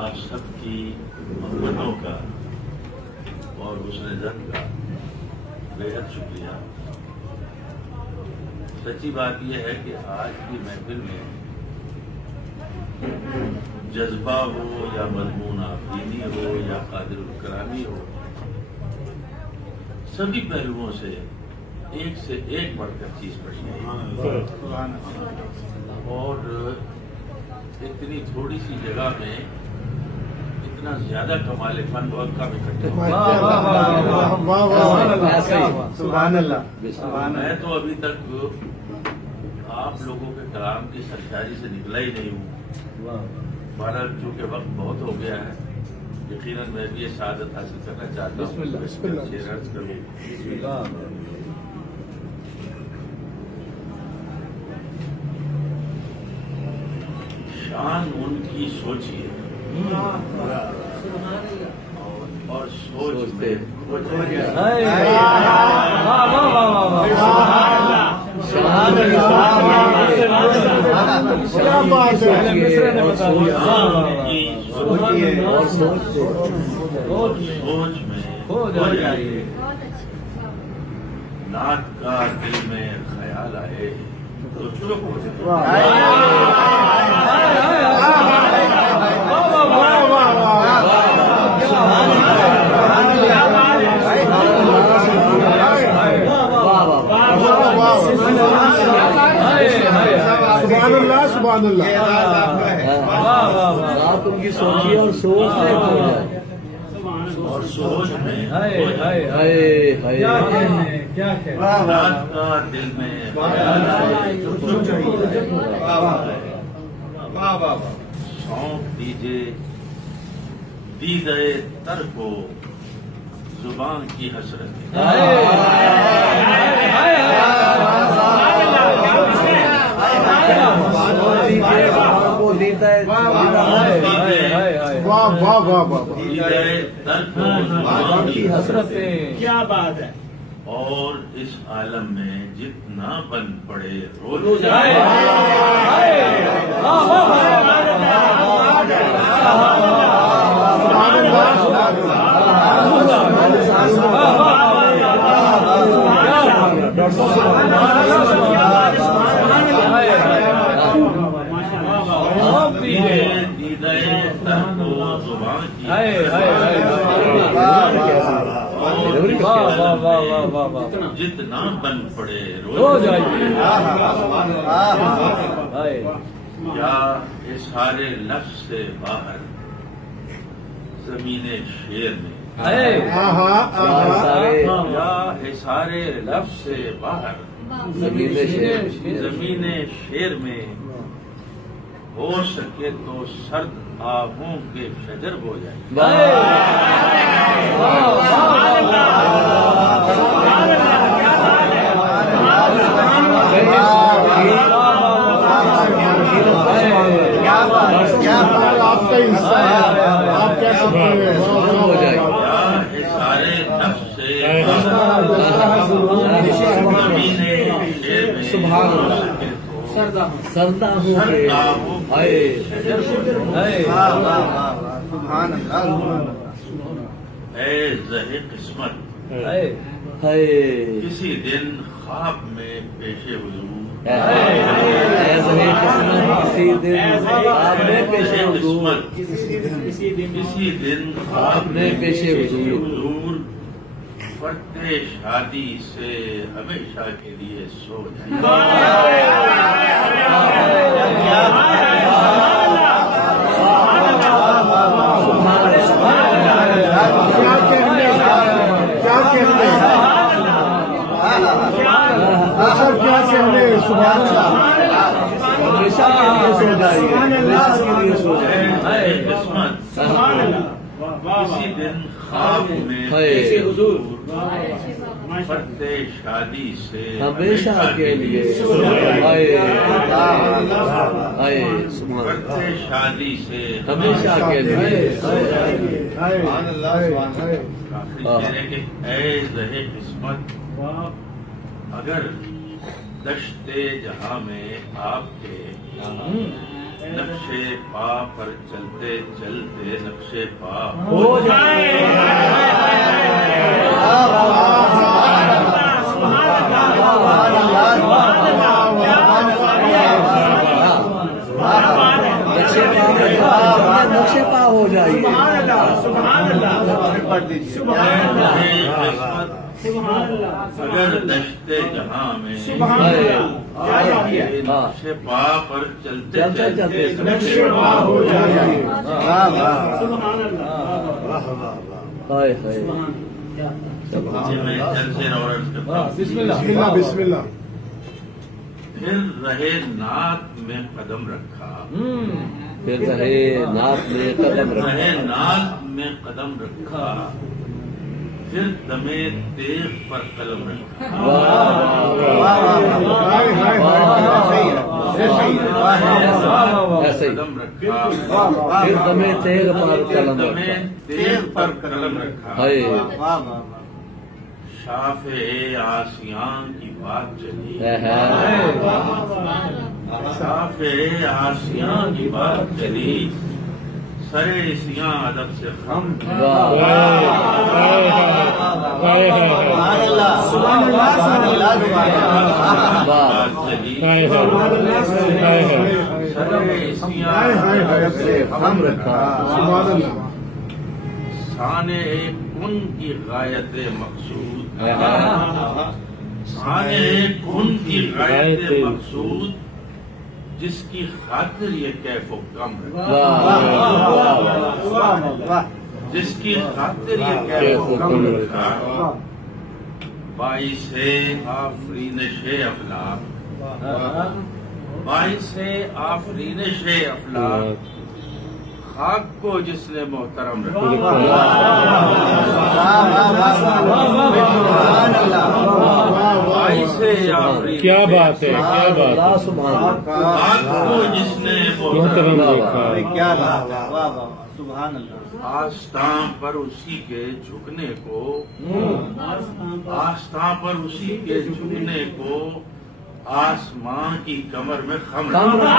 آپ سب کی محبتوں کا اور حسن ظن کا بے حد شکریہ۔ سچی بات یہ ہے کہ آج کی محفل میں جذبہ ہو یا مضمون آفرینی ہو یا قادر الکرامی ہو، سبھی پہلوؤں سے ایک بڑھ کر چیز پڑی ہے، اور اتنی تھوڑی سی جگہ میں اتنا زیادہ کمال فن بہت کم اکٹھے ہوئے۔ میں تو ابھی تک آپ لوگوں کے کلام کی سرشاری سے نکلا ہی نہیں ہوں۔ بہرحال چونکہ وقت بہت ہو گیا ہے، یقیناً میں بھی یہ سعادت حاصل کرنا چاہتا ہوں۔ شان ان کی سوچیے اور سوچ میں ہو جائے، نعت کا دل میں خیال آئے تو چپ ہو سبحان اللہ۔ آپ ان کی سوچیے اور سوچ میں اور سوچ میں رات کا دل میں سونپ دیجیے دیدے تر کو زبان کی حسرت، کیا بات ہے۔ اور اس عالم میں جتنا بن پڑے روز جتنا بن پڑے روز یا اظہار لفظ سے باہر زمین شیر میں، یا اظہار لفظ سے باہر زمین شیر میں، ہو سکے تو سرد آہوں کے شجر ہو جائے۔ آپ کا حصہ ہے، آپ کیا ہو جائے گا سارے نفس سے سردا اے زہِ قسمت کسی دن خواب میں پیش حضور، کسی دن خواب میں پیش حضور، فرتے شادی سے ہمیشہ کے لیے سو جائے۔ کسی دن خواب میں حضور، فرتے شادی سے ہمیشہ کے لیے فرتے شادی سے ہمیشہ کے لیے کہ اے زہِ قسمت، اگر دشت جہاں میں آپ کے نقشے پا پر چلتے چلتے نقشے پا ہو جائے نقشے پا ہو جائیے اگر دشتے جہاں میں نقشے پا پر چلتے چلتے نقشے پا ہو جائے میں چل سے عورت کرتا ہوں بسم اللہ بسم اللہ پھر رہے نعت میں قدم رکھا پھر رہے نعت میں قدم رہے رکھا نعت میں قدم رکھا پھر دمے تیغ پر قلم رکھا ایسے ہی قدم رکھا پھر دمے تیغ پر قلم دمے رکھا تیغ پر قلم رکھا ہائے شافع آسیاں کی بات چلی شافع آسیاں کی بات چلی سرے سیاں ادب سے خم بات چلی سرے سیاں ادب سے خم رکھا سانے کن کی غایت مقصود سانے کن کی غایت مقصود جس کی خاطر یہ کیف و کم رکھا جس کی خاطر یہ کیف و کم رکھا باعث آفرینش افلاک باعث آفرینش افلاک خاک کو جس نے محترم رکھا کیا بات ہے کیا بات ہے خاک کو جس نے محترم رکھا آستاں پر اسی کے جھکنے کو آستاں پر اسی کے جھکنے کو آسمان کی کمر میں خم رکھا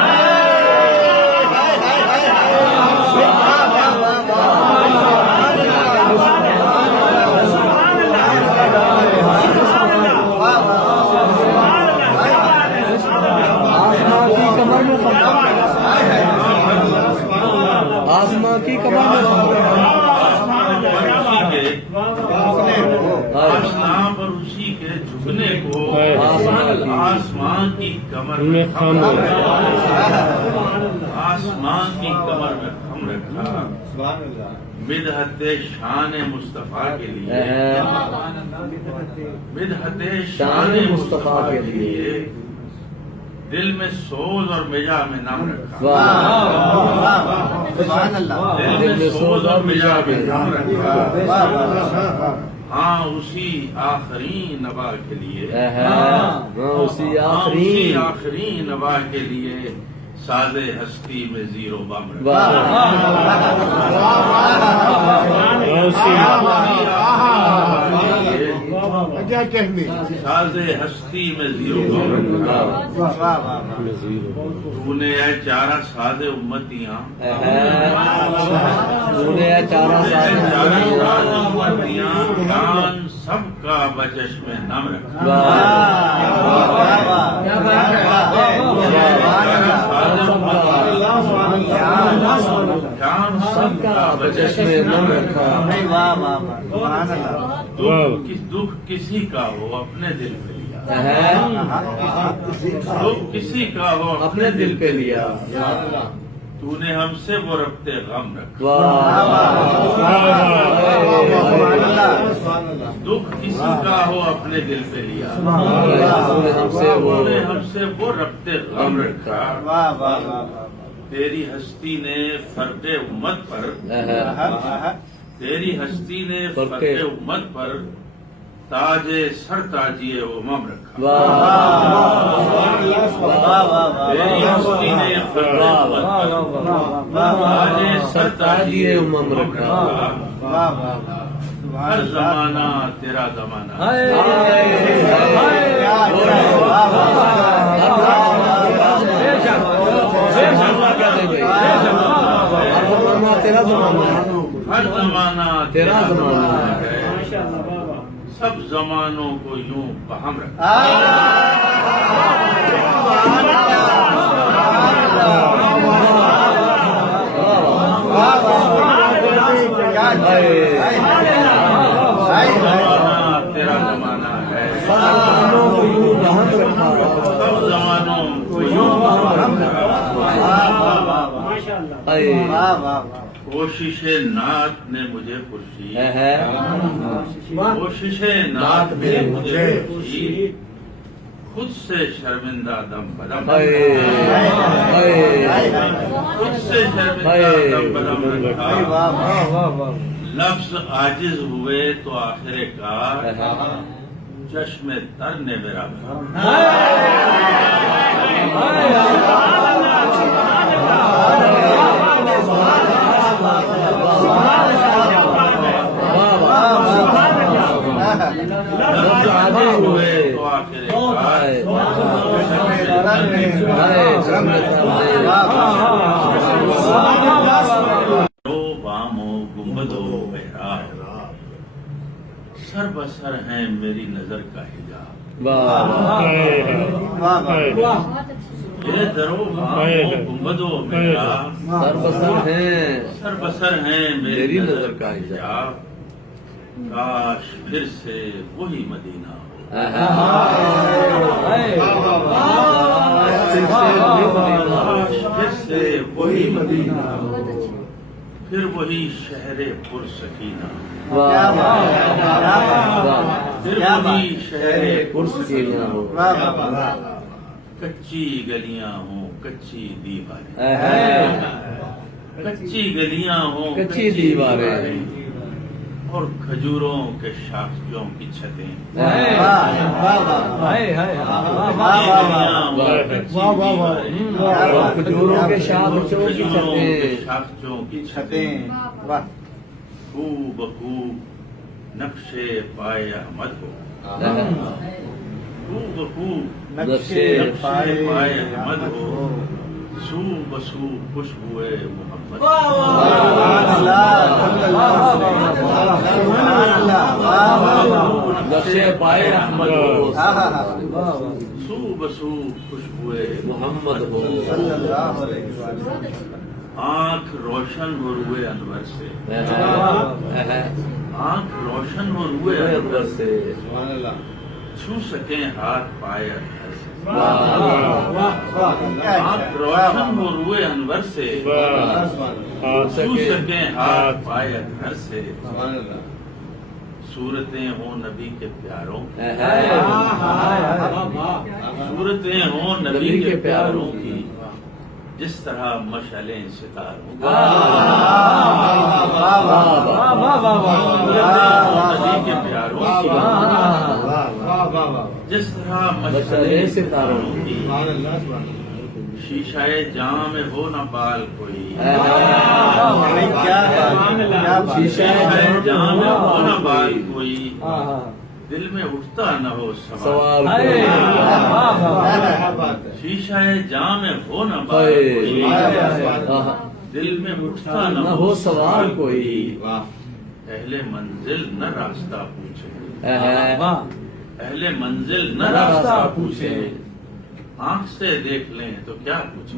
آسمان کی کمر میں آسمان پر اسی کے جھکنے کو آسمان کی کمر میں خم رکھا آسمان کی کمر میں خم رکھا مدحت شان مصطفیٰ کے لیے مدحت شان مصطفیٰ کے لیے دل میں سوز اور مجا میں نام رکھا دل میں سوز اور مجا میں نام رکھا ہاں اسی آخری نوا کے لیے اسی آخری نوا کے لیے ساز ہستی میں زیرو بم کیا کہنے ساز ہستی میں زیرو بم تو نے اے چارہ ساز امتیاں چارہ سال امتیاں کان سب کا بچش میں نم رکھا کان سب کا بچش میں نم رکھا دکھ کسی کا ہو اپنے دل پہ لیا دکھ کسی کا ہو اپنے دل پہ لیا تو نے ہم سے وہ ربط غم رکھا دکھ کسی کا ہو اپنے دل پہ لیا تو نے ہم سے وہ ربط غم رکھا تیری ہستی نے فرق امت پر تیری ہستی نے فرق امت پر تاج سر تاجی امم رکھا تیری ہستی نے فرق امت پر تاج سر تاجی امم رکھا ہر زمانہ تیرا زمانہ زمانہ تیرا زمانہ ہے ہر زمانہ تیرا زمانہ ہے سب زمانوں کو یوں بہم رکھا تیرا زمانہ ہے سب زمانوں کو یوں بہم رکھا کوشش نات نے مجھے خورشید کوشش نات نے مجھے خورشید خود سے شرمندہ دم بدم خود سے شرمندہ دم بدم رکھا لفظ عاجز ہوئے تو آخر کار چشم تر نے میرا سر بسر ہیں میری نظر کا حجاب یہ درو گنبدو میرا سر بسر ہیں میری نظر کا حجاب کاش پھر سے وہی مدینہ ہو کاش پھر سے وہی مدینہ ہو پھر وہی شہر پرسکینہ پھر وہی شہر پرسکینہ ہو کچی گلیاں ہوں کچی دیواریں کچی گلیاں ہوں کچی دیواریں اور کھجوروں کے شاخوں کی چھتیں کھجوروں کے شاخوں کی چھتیں خو بخو نقشے پائے احمد ہو خو بخو نقشے پائے احمد ہو سو بسو خوشبوئے محمد نقشے پائے احمد ہو سو بسو خوشبوئے محمد ہو آنکھ روشن ہو روئے انور سے آنکھ روشن ہو روئے انور سے چھو سکیں ہاتھ پائے انور سے آنکھ روشن ہو روئے انور سے چھو سکیں ہاتھ پائے انور سے صورتیں ہوں نبی کے پیاروں صورتیں ہوں نبی کے پیاروں کی جس طرح مشعلیں ستاروں نبی کے پیاروں کی جس طرح مشعلیں ستاروں کی شیشہ جام میں ہو نہ بال کوئی شیشہ جام میں ہو نہ بال کوئی دل میں اٹھتا نہ ہو سوال شیشہ جام میں ہو نہ بال کوئی دل میں اٹھتا نہ ہو سوال کوئی اہل منزل نہ راستہ پوچھے اہل منزل نہ راستہ پوچھے آنکھ سے دیکھ لیں تو کیا پوچھیں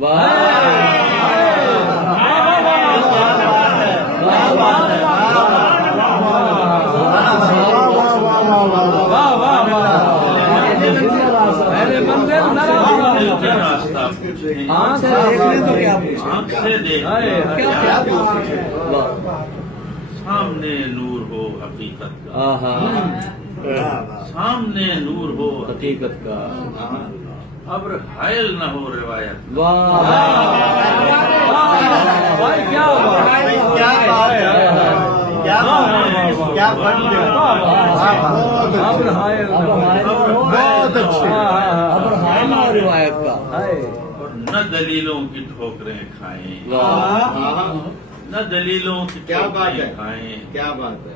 راستہ پوچھیں آنکھ سے دیکھ لیں سامنے نور ہو حقیقت کا سامنے نور ہو حقیقت کا ابر حائل نہ ہو روایت روایت کا اور نہ دلیلوں کی ٹھوکریں کھائیں نہ دلیلوں کی ٹھوکریں کھائیں کیا بات ہے